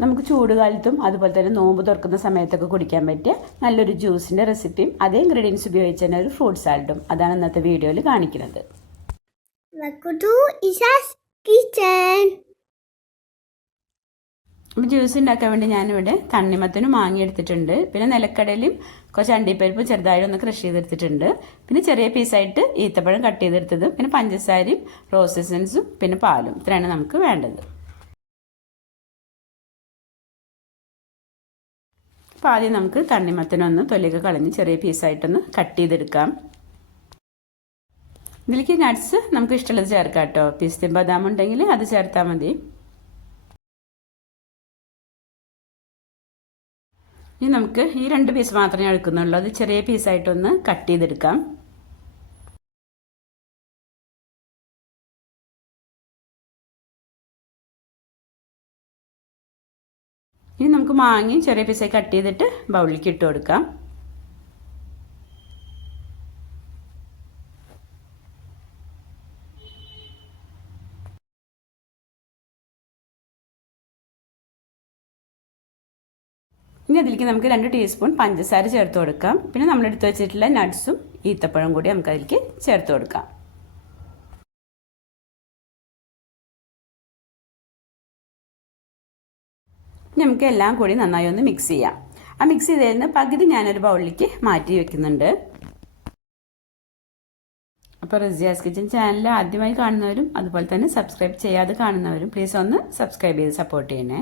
നമുക്ക് ചൂടുകാലത്തും അതുപോലെ തന്നെ നോമ്പ് തുറക്കുന്ന സമയത്തൊക്കെ കുടിക്കാൻ പറ്റിയ നല്ലൊരു ജ്യൂസിന്റെ റെസിപ്പിയും അതേ ഇൻഗ്രീഡിയൻസ് ഉപയോഗിച്ച് തന്നെ ഒരു ഫ്രൂട്ട് സാലഡും അതാണ് ഇന്നത്തെ വീഡിയോയിൽ കാണിക്കുന്നത്. ജ്യൂസ് ഉണ്ടാക്കാൻ വേണ്ടി ഞാനിവിടെ തണ്ണിമത്തനും മാങ്ങ എടുത്തിട്ടുണ്ട്. പിന്നെ നിലക്കടലയും കുറച്ച് അണ്ടിപ്പരിപ്പും ചെറുതായി ഒന്ന് കൃഷി ചെയ്തെടുത്തിട്ടുണ്ട്. പിന്നെ ചെറിയ പീസായിട്ട് ഈത്തപ്പഴം കട്ട് ചെയ്തെടുത്തത് പിന്നെ പഞ്ചസാരയും റോസസൻസും പിന്നെ പാലും. ഇത്രയാണ് നമുക്ക് വേണ്ടത്. അപ്പോൾ ആദ്യം നമുക്ക് തണ്ണിമത്തനൊന്ന് തൊലിയൊക്കെ കളഞ്ഞ് ചെറിയ പീസായിട്ടൊന്ന് കട്ട് ചെയ്തെടുക്കാം. ഇതിലേക്ക് നട്ട്സ് നമുക്ക് ഇഷ്ടമുള്ളത് ചേർക്കാം കേട്ടോ. പിസ്തയും ബദാം ഉണ്ടെങ്കിൽ അത് ചേർത്താൽ മതി. ഇനി നമുക്ക് ഈ രണ്ട് പീസ് മാത്രമേ എടുക്കുന്നുള്ളൂ. അത് ചെറിയ പീസായിട്ടൊന്ന് കട്ട് ചെയ്തെടുക്കാം. ഇനി നമുക്ക് മാങ്ങയും ചെറിയ പീസായി കട്ട് ചെയ്തിട്ട് ബൗളിലേക്ക് ഇട്ട് കൊടുക്കാം. ഇനി അതിലേക്ക് നമുക്ക് രണ്ട് ടീസ്പൂൺ പഞ്ചസാര ചേർത്ത് കൊടുക്കാം. പിന്നെ നമ്മളെടുത്ത് വെച്ചിട്ടുള്ള നട്ട്സും ഈത്തപ്പഴം കൂടി നമുക്ക് അതിലേക്ക് ചേർത്ത് കൊടുക്കാം. നമുക്ക് എല്ലാം കൂടി നന്നായി ഒന്ന് മിക്സ് ചെയ്യാം. ആ മിക്സ് ചെയ്തതിന് പകുതി ഞാനൊരു ബൗളിലേക്ക് മാറ്റി വെക്കുന്നുണ്ട്. അപ്പോൾ റിസിയാസ് കിച്ചൻ ചാനൽ ആദ്യമായി കാണുന്നവരും അതുപോലെ തന്നെ സബ്സ്ക്രൈബ് ചെയ്യാതെ കാണുന്നവരും പ്ലീസ് ഒന്ന് സബ്സ്ക്രൈബ് ചെയ്ത് സപ്പോർട്ട് ചെയ്യണേ.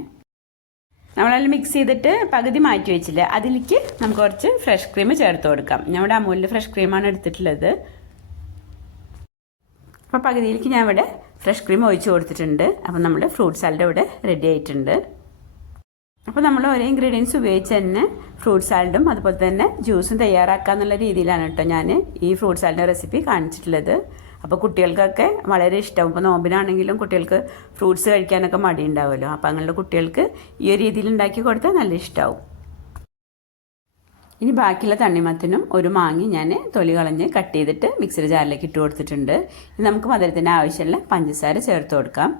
നമ്മളെല്ലാം മിക്സ് ചെയ്തിട്ട് പകുതി മാറ്റി വെച്ചില്ല? അതിലേക്ക് നമുക്ക് കുറച്ച് ഫ്രഷ് ക്രീം ചേർത്ത് കൊടുക്കാം. ഞങ്ങളുടെ അമൂലിൽ ഫ്രഷ് ക്രീമാണ് എടുത്തിട്ടുള്ളത്. അപ്പോൾ പകുതിയിലേക്ക് ഞാൻ ഇവിടെ ഫ്രഷ് ക്രീം ഒഴിച്ച് കൊടുത്തിട്ടുണ്ട്. അപ്പോൾ നമ്മുടെ ഫ്രൂട്ട് സാലഡ് ഇവിടെ റെഡി ആയിട്ടുണ്ട്. അപ്പോൾ നമ്മൾ ഒരേ ഇൻഗ്രീഡിയൻസ് ഉപയോഗിച്ച് തന്നെ ഫ്രൂട്ട് സാലഡും അതുപോലെ തന്നെ ജ്യൂസും തയ്യാറാക്കുക എന്നുള്ള രീതിയിലാണ് കേട്ടോ ഞാൻ ഈ ഫ്രൂട്ട് സാലഡിന്റെ റെസിപ്പി കാണിച്ചിട്ടുള്ളത്. അപ്പോൾ കുട്ടികൾക്കൊക്കെ വളരെ ഇഷ്ടം ഇപ്പോൾ നോമ്പിനാണെങ്കിലും കുട്ടികൾക്ക് ഫ്രൂട്ട്സ് കഴിക്കാനൊക്കെ മടി ഉണ്ടാവുമല്ലോ അപ്പോൾ അങ്ങനെയുള്ള കുട്ടികൾക്ക് ഈ ഒരു രീതിയിൽ ഉണ്ടാക്കി കൊടുത്താൽ നല്ല ഇഷ്ടമാവും ഇനി ബാക്കിയുള്ള തണ്ണിമത്തിനും ഒരു മാങ്ങി ഞാൻ തൊലി കളഞ്ഞ് കട്ട് ചെയ്തിട്ട് മിക്സർ ജാറിലേക്ക് ഇട്ട് കൊടുത്തിട്ടുണ്ട്. ഇനി നമുക്ക് മധുരത്തിന്റെ ആവശ്യമുള്ള പഞ്ചസാര ചേർത്ത് കൊടുക്കാം.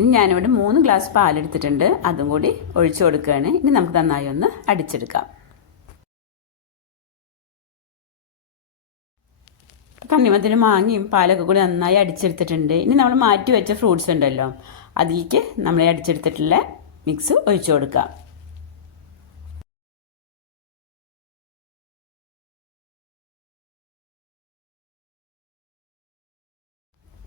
ഇനി ഞാനിവിടെ മൂന്ന് ഗ്ലാസ് പാലെടുത്തിട്ടുണ്ട്. അതും കൂടി ഒഴിച്ചു കൊടുക്കുകയാണ്. ഇനി നമുക്ക് നന്നായി ഒന്ന് അടിച്ചെടുക്കാം. തണ്ണിമത്തിന് മാങ്ങയും പാലൊക്കെ കൂടി നന്നായി അടിച്ചെടുത്തിട്ടുണ്ട്. ഇനി നമ്മൾ മാറ്റി വെച്ച ഫ്രൂട്ട്സ് ഉണ്ടല്ലോ അതിലേക്ക് നമ്മൾ അടിച്ചെടുത്തിട്ടുള്ള മിക്സ് ഒഴിച്ചു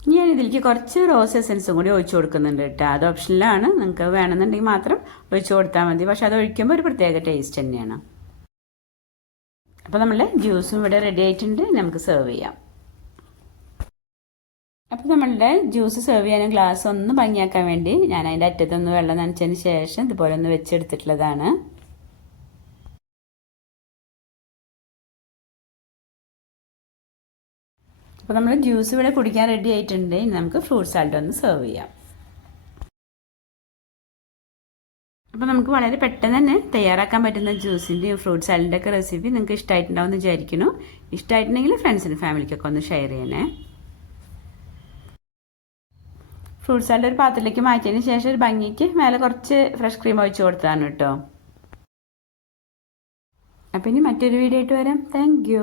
കൊടുക്കുക ഞാൻ ഇതിലേക്ക് കുറച്ച് റോസ് എസൻസും കൂടി ഒഴിച്ചു കൊടുക്കുന്നുണ്ട് കേട്ടോ. അത് ഓപ്ഷനിലാണ് നിങ്ങൾക്ക് വേണമെന്നുണ്ടെങ്കിൽ മാത്രം ഒഴിച്ചു കൊടുത്താൽ മതി. പക്ഷെ അത് ഒഴിക്കുമ്പോൾ ഒരു പ്രത്യേക ടേസ്റ്റ് തന്നെയാണ്. അപ്പോൾ നമ്മൾ ജ്യൂസും ഇവിടെ റെഡി ആയിട്ടുണ്ട്. നമുക്ക് സെർവ് ചെയ്യാം. അപ്പോൾ നമ്മളുടെ ജ്യൂസ് സെർവ് ചെയ്യാനും ഗ്ലാസ് ഒന്ന് ഭംഗിയാക്കാൻ വേണ്ടി ഞാൻ അതിന്റെ അറ്റത്തൊന്ന് വെള്ളം നനച്ചതിന് ശേഷം ഇതുപോലെ ഒന്ന് വെച്ചെടുത്തിട്ടുള്ളതാണ്. അപ്പോൾ നമ്മൾ ജ്യൂസ് ഇവിടെ കുടിക്കാൻ റെഡി ആയിട്ടുണ്ട്. ഇനി നമുക്ക് ഫ്രൂട്ട് സാലഡ് ഒന്ന് സെർവ് ചെയ്യാം. അപ്പോൾ നമുക്ക് വളരെ പെട്ടെന്ന് തന്നെ തയ്യാറാക്കാൻ പറ്റുന്ന ജ്യൂസിന്റെയും ഫ്രൂട്ട് സാലഡിന്റെ ഒക്കെ റെസിപ്പി നിങ്ങൾക്ക് ഇഷ്ടമായിട്ടുണ്ടാവും എന്ന് വിചാരിക്കുന്നു. ഇഷ്ടമായിട്ടുണ്ടെങ്കിൽ ഫ്രണ്ട്സിനും ഫാമിലിക്കൊക്കെ ഒന്ന് ഷെയർ ചെയ്യണേ. ഫ്രൂട്ട് സാലഡ് ഒരു പാത്രത്തിലേക്ക് മാറ്റിയതിന് ശേഷം ഒരു ഭംഗിക്ക് മേലെ കുറച്ച് ഫ്രഷ് ക്രീം ഒഴിച്ച് കൊടുത്തതാണ് കേട്ടോ. അപ്പം ഇനി മറ്റൊരു വീഡിയോ ആയിട്ട് വരാം. താങ്ക്